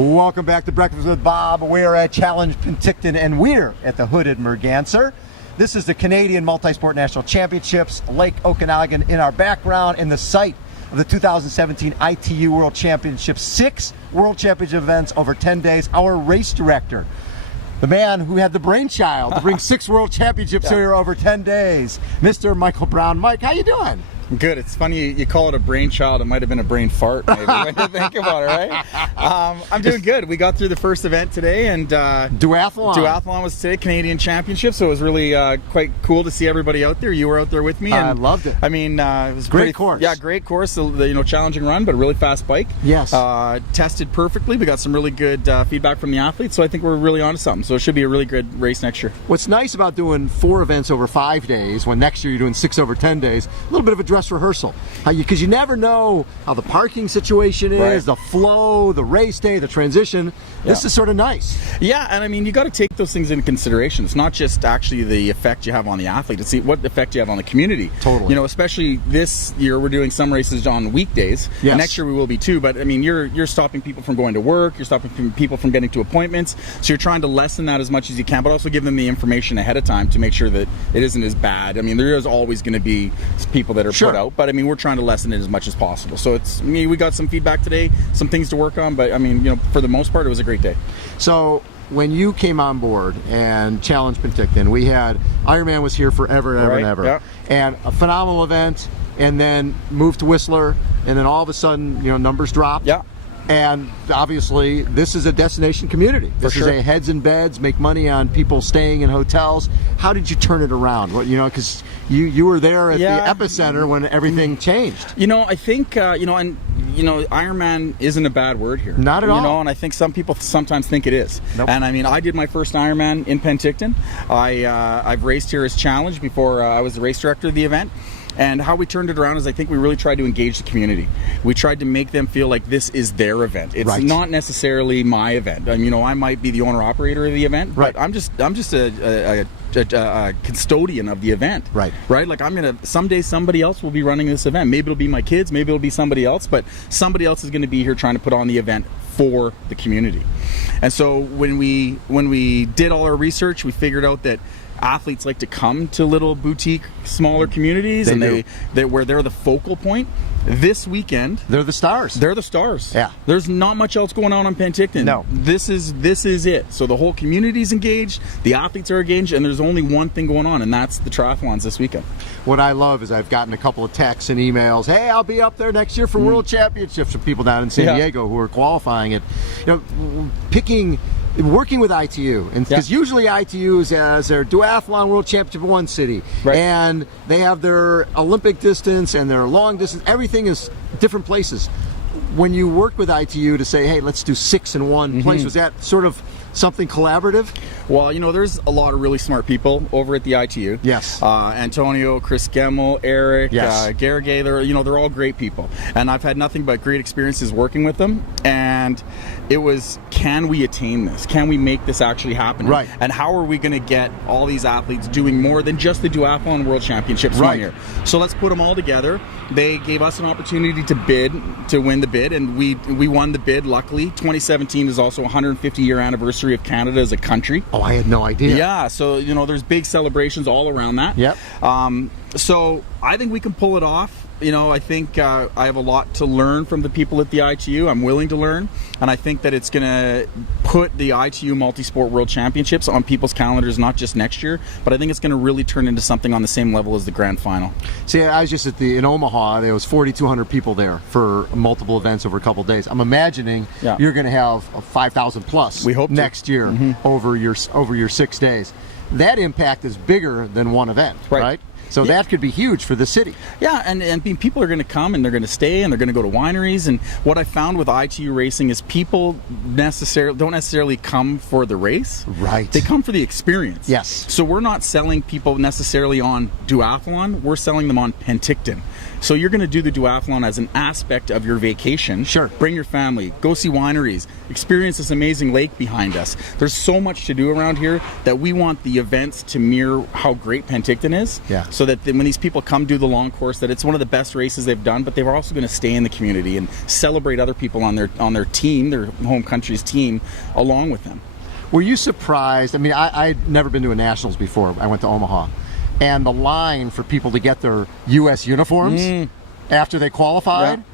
Welcome back to Breakfast with Bob. We're at Challenge Penticton and we're at the hooded Merganser. This is the Canadian Multisport National Championships, Lake Okanagan in our background, and the site of the 2017 ITU World Championships. 6 World Championship events over 10 days. Our race director, the man who had the brainchild to bring 6 World Championships here over 10 days, Mr. Michael Brown. Mike, how you doing? Good. It's funny you call it a brainchild. It might have been a brain fart, maybe, when you think about it, right? I'm doing good. We got through the first event today, and duathlon was today, Canadian Championship, so it was really quite cool to see everybody out there. You were out there with me. And I loved it. I mean, it was great course. Yeah, great course. The challenging run, but a really fast bike. Yes. Tested perfectly. We got some really good feedback from the athletes, so I think we're really onto something. So it should be a really good race next year. What's nice about doing 4 events over 5 days, when next year you're doing 6 over 10 days, a little bit of a dress rehearsal, because you never know how the parking situation is, right, the flow, the race day, the transition. This is sort of nice. Yeah, and I mean, you got to take those things into consideration. It's not just actually the effect you have on the athlete, it's what effect you have on the community. Totally. You know, especially this year we're doing some races on weekdays. Yes. And next year we will be too, but I mean, you're stopping people from going to work, you're stopping people from getting to appointments, so you're trying to lessen that as much as you can, but also give them the information ahead of time to make sure that it isn't as bad. I mean, there is always going to be people that are put out, but I mean, we're trying to lessen it as much as possible. So we got some feedback today, some things to work on, but I mean, you know, for the most part, it was a great day. So when you came on board and Challenge Penticton, we had Ironman was here forever and ever and ever, and a phenomenal event, and then moved to Whistler, and then all of a sudden, you know, numbers dropped. Yeah. And obviously, this is a destination community. This is a heads and beds, make money on people staying in hotels. How did you turn it around? What, you know, because you were there at the epicenter when everything changed. You know, I think Ironman isn't a bad word here. Not at all. You know, and I think some people sometimes think it is. Nope. And I mean, I did my first Ironman in Penticton. I've raced here as Challenge before I was the race director of the event. And how we turned it around is I think we really tried to engage the community. We tried to make them feel like this is their event. It's not necessarily my event. I mean, you know, I might be the owner-operator of the event, but I'm just a custodian of the event. Right. Like someday somebody else will be running this event. Maybe it'll be my kids, maybe it'll be somebody else, but somebody else is going to be here trying to put on the event for the community. And so when we did all our research, we figured out that athletes like to come to little boutique, smaller communities, and where they're the focal point. This weekend, they're the stars. They're the stars. Yeah. There's not much else going on Penticton. No. This is it. So the whole community's engaged, the athletes are engaged, and there's only one thing going on, and that's the triathlons this weekend. What I love is I've gotten a couple of texts and emails. Hey, I'll be up there next year for World Championships, from people down in San Diego who are qualifying it. You know, working with ITU, and because usually ITU has their duathlon world championship in one city, and they have their Olympic distance and their long distance. Everything is different places. When you work with ITU to say, hey, let's do 6 in one place, was that sort of something collaborative? Well, you know, there's a lot of really smart people over at the ITU. Yes. Antonio, Chris Gemmel, Eric, Garrigay, they're all great people. And I've had nothing but great experiences working with them. And it was, can we attain this? Can we make this actually happen? Right. And how are we going to get all these athletes doing more than just the duathlon world championships one year? So let's put them all together. They gave us an opportunity to win the bid, and we won the bid, luckily. 2017 is also a 150-year anniversary of Canada as a country. Oh, I had no idea. Yeah, so, you know, there's big celebrations all around that. Yep. So I think we can pull it off. You know, I think I have a lot to learn from the people at the ITU. I'm willing to learn, and I think that it's going to put the ITU Multisport World Championships on people's calendars, not just next year, but I think it's going to really turn into something on the same level as the grand final. See, I was just in Omaha. There was 4,200 people there for multiple events over a couple of days. I'm imagining you're going to have 5,000 plus. We hope next year over your 6 days. That impact is bigger than one event, right? So that could be huge for the city. Yeah, and people are going to come and they're going to stay and they're going to go to wineries. And what I found with ITU racing is people don't necessarily come for the race. Right. They come for the experience. Yes. So we're not selling people necessarily on duathlon. We're selling them on Penticton. So you're going to do the duathlon as an aspect of your vacation. Sure. Bring your family, go see wineries, experience this amazing lake behind us. There's so much to do around here that we want the events to mirror how great Penticton is. Yeah. so that when these people come do the long course, that it's one of the best races they've done, but they're also going to stay in the community and celebrate other people on their team, their home country's team, along with them. Were you surprised? I mean, I'd never been to a Nationals before. I went to Omaha, and the line for people to get their U.S. uniforms after they qualified. Yeah.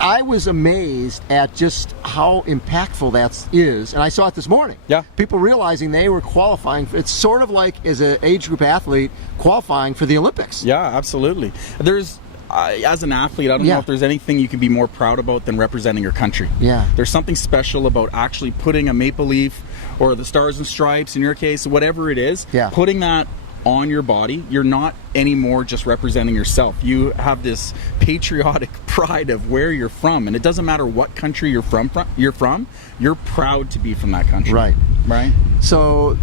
I was amazed at just how impactful that is, and I saw it this morning. Yeah. People realizing they were qualifying. It's sort of like as an age group athlete qualifying for the Olympics. Yeah, absolutely. There's, as an athlete, I don't know if there's anything you can be more proud about than representing your country. Yeah. There's something special about actually putting a maple leaf or the Stars and Stripes, in your case, whatever it is, putting that on your body. You're not anymore just representing yourself. You have this patriotic pride of where you're from, and it doesn't matter what country you're from. You're proud to be from that country. Right. So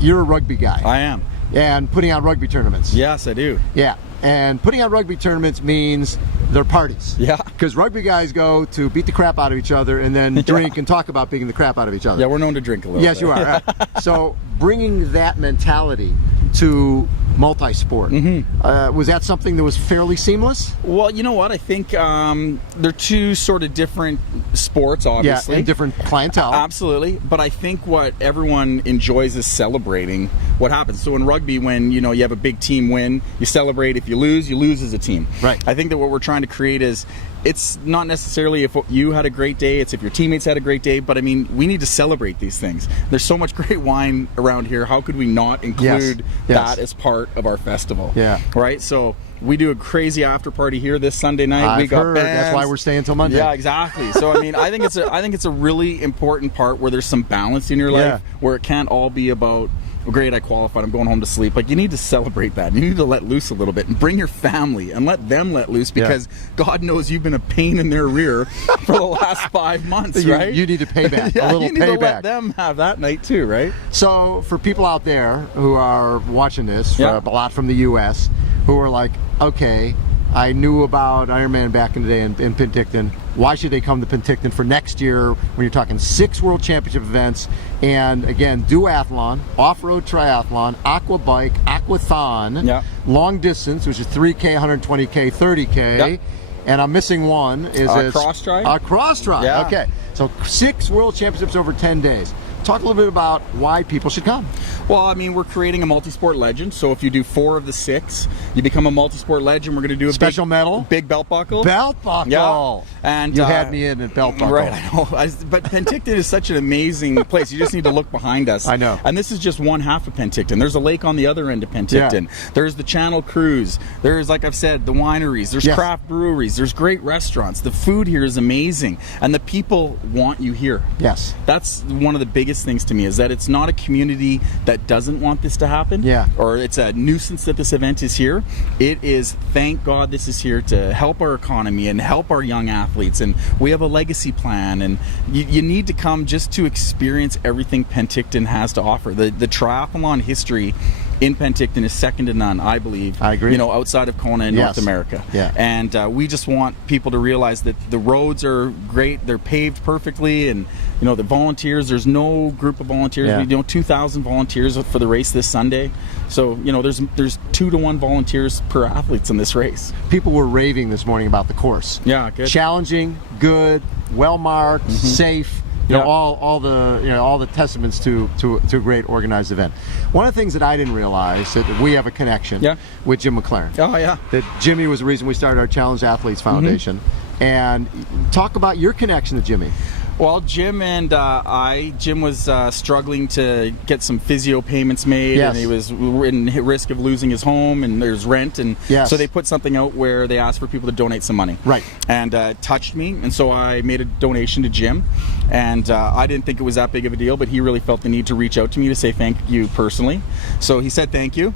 you're a rugby guy. I am. And putting on rugby tournaments. Yes, I do. Yeah. And putting on rugby tournaments means they're parties. Yeah. Because rugby guys go to beat the crap out of each other and then drink and talk about beating the crap out of each other. Yeah, we're known to drink a little bit. Yes, you are. Right. So bringing that mentality to multisport, was that something that was fairly seamless? Well, you know what? I think they're two sort of different sports, obviously. Yeah, and different clientele. Absolutely. But I think what everyone enjoys is celebrating what happens. So in rugby, when you have a big team win, you celebrate. If you lose as a team. Right. I think that what we're trying to create is, it's not necessarily if you had a great day, it's if your teammates had a great day, but I mean, we need to celebrate these things. There's so much great wine around here. How could we not include that as part of our festival? Yeah. Right? So we do a crazy after party here this Sunday night. I've heard. That's why we're staying till Monday. Yeah, exactly. So I mean, I think it's a really important part where there's some balance in your life, where it can't all be about, well, great, I qualified, I'm going home to sleep. Like, you need to celebrate that. You need to let loose a little bit and bring your family and let them let loose, because God knows you've been a pain in their rear for the last 5 months, right? You need to pay back, a little you need payback. to let them have that night too, right? So for people out there who are watching this, a lot from the U.S., who are like, okay, I knew about Ironman back in the day in Penticton. Why should they come to Penticton for next year when you're talking 6 World Championship events? And again, duathlon, off-road triathlon, aqua bike, aquathon, long distance, which is 3K, 120K, 30K. And I'm missing one. Is a cross-tri? A cross-tri, okay. So 6 World Championships over 10 days. Talk a little bit about why people should come. Well, I mean, we're creating a multisport legend. So if you do 4 of the 6, you become a multisport legend. We're going to do a special medal, big belt buckle. Belt buckle. Yeah. And you had me in belt buckle. Right, I know. But Penticton is such an amazing place. You just need to look behind us. I know. And this is just one half of Penticton. There's a lake on the other end of Penticton. Yeah. There's the Channel Cruise. There's, like I've said, the wineries. There's craft breweries. There's great restaurants. The food here is amazing. And the people want you here. Yes. That's one of the biggest things to me, is that it's not a community that doesn't want this to happen. Yeah. Or it's a nuisance that this event is here. It is, thank God this is here to help our economy and help our young athletes. And we have a legacy plan, and you need to come just to experience everything Penticton has to offer. The triathlon history in Penticton is second to none, I believe. I agree. Outside of Kona and North America. Yeah. And we just want people to realize that the roads are great. They're paved perfectly, and the volunteers. There's no group of volunteers. Yeah. We 2,000 volunteers for the race this Sunday. So there's 2 to 1 volunteers per athletes in this race. People were raving this morning about the course. Yeah, good. Challenging, good, well marked, safe. All the testaments to a great organized event. One of the things that I didn't realize, that we have a connection with Jim McLaren. Oh yeah. That Jimmy was the reason we started our Challenge Athletes Foundation. And talk about your connection to Jimmy. Well, Jim and Jim was struggling to get some physio payments made, and he was in risk of losing his home, and there's rent, and so they put something out where they asked for people to donate some money. Right. And it touched me, and so I made a donation to Jim, and I didn't think it was that big of a deal, but he really felt the need to reach out to me to say thank you personally. So he said thank you,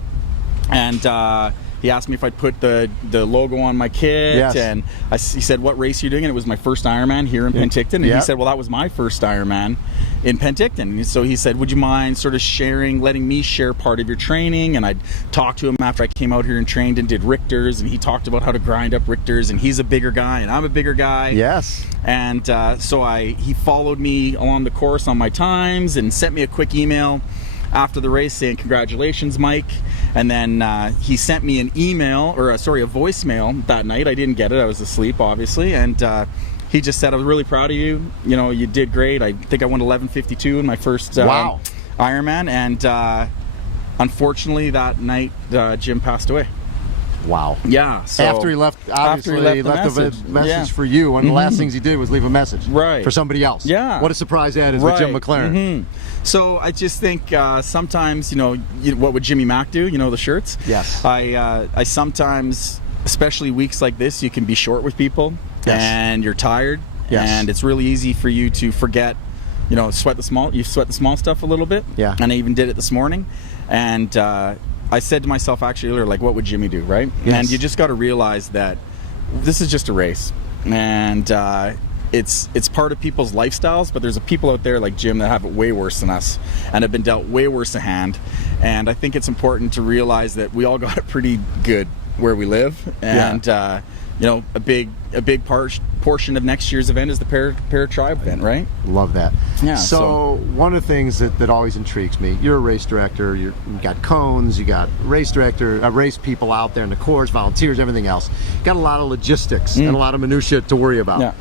and he asked me if I'd put the logo on my kit, and he said, what race are you doing? And it was my first Ironman here in Penticton. And he said, well, that was my first Ironman in Penticton. And so he said, would you mind sort of letting me share part of your training? And I'd talk to him after I came out here and trained and did Richters, and he talked about how to grind up Richters, and he's a bigger guy and I'm a bigger guy. Yes. And so he followed me along the course on my times and sent me a quick email. after the race saying, "Congratulations, Mike." And then he sent me an email, or a voicemail that night. I didn't get it. I was asleep, obviously. And he just said, "I was really proud of you. You know, you did great. I think I won 11:52 in my first Ironman." And unfortunately, that night, Jim passed away. Wow. Yeah. So after he left, obviously, he left a message for you. One of the last things he did was leave a message for somebody else. Yeah. What a surprise that is with Jim McLaren. So I just think sometimes, what would Jimmy Mack do? You know, the shirts? Yes. I sometimes, especially weeks like this, you can be short with people and you're tired. Yes. And it's really easy for you to forget, you sweat the small stuff a little bit. Yeah. And I even did it this morning. And I said to myself actually earlier, like, what would Jimmy do, right? Yes. And you just got to realize that this is just a race, and it's part of people's lifestyles. But there's people out there like Jim that have it way worse than us, and have been dealt way worse a hand. And I think it's important to realize that we all got it pretty good where we live, and a big portion of next year's event is the Para-Tribe event, right? Love that. Yeah. So one of the things that always intrigues me, you're a race director, you got cones, you got race people out there in the course, volunteers, everything else. Got a lot of logistics and a lot of minutia to worry about. Yeah.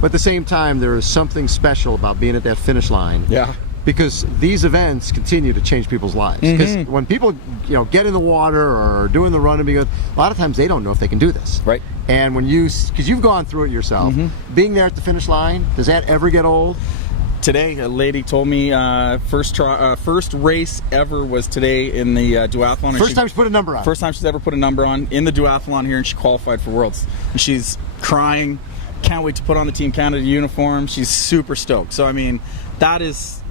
But at the same time, there is something special about being at that finish line. Yeah. Because these events continue to change people's lives. Because when people, get in the water or doing the run, a lot of times they don't know if they can do this. Right. And because you've gone through it yourself, being there at the finish line, does that ever get old? Today, a lady told me first race ever was today in the duathlon. First time she put a number on. First time she's ever put a number on in the duathlon here, and she qualified for Worlds. And she's crying, can't wait to put on the Team Canada uniform. She's super stoked. So I mean, that is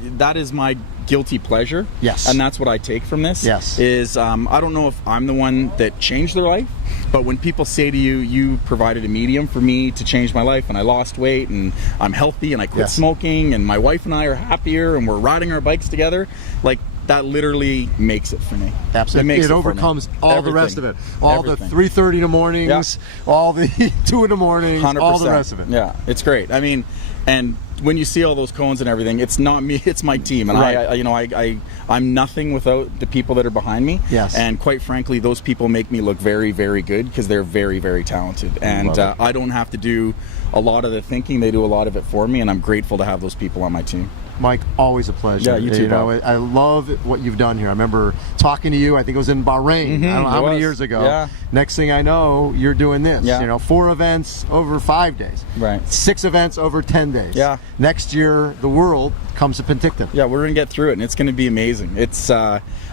my guilty pleasure. Yes. And that's what I take from this. Yes. Is I don't know if I'm the one that changed their life, but when people say to you, you provided a medium for me to change my life, and I lost weight, and I'm healthy, and I quit smoking, and my wife and I are happier, and we're riding our bikes together, like, that literally makes it for me. Absolutely. It overcomes all the rest of it. All the 3:30 in the mornings, all the 2 in the mornings, 100%. All the rest of it. Yeah, it's great. I mean, and when you see all those cones and everything, it's not me, it's my team. And I'm nothing without the people that are behind me. Yes. And quite frankly, those people make me look very, very good because they're very, very talented. And I don't have to do a lot of the thinking. They do a lot of it for me, and I'm grateful to have those people on my team. Mike, always a pleasure. Yeah, you too. I love what you've done here. I remember talking to you, I think it was in Bahrain, I don't know how many years ago. Yeah. Next thing I know, you're doing this. Yeah. 4 events over 5 days. Right. 6 events over 10 days. Yeah. Next year, the world comes to Penticton. Yeah, we're going to get through it, and it's going to be amazing. It's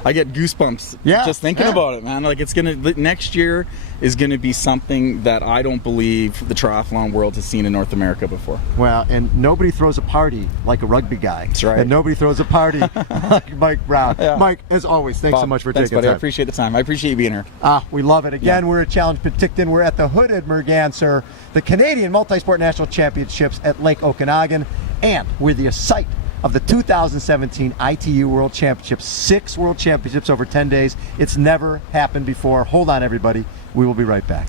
I get goosebumps just thinking about it, man. Like, next year is going to be something that I don't believe the triathlon world has seen in North America before. Well, and nobody throws a party like a rugby guy. That's right. And nobody throws a party like Mike Brown. Yeah. Mike, as always, thanks so much for taking the time. I appreciate the time. I appreciate you being here. We love it. Again, we're at Challenge Penticton. We're at the hooded Merganser, the Canadian Multisport National Championships at Lake Okanagan, and we're the site of the 2017 ITU World Championships, 6 World Championships over 10 days. It's never happened before. Hold on, everybody. We will be right back.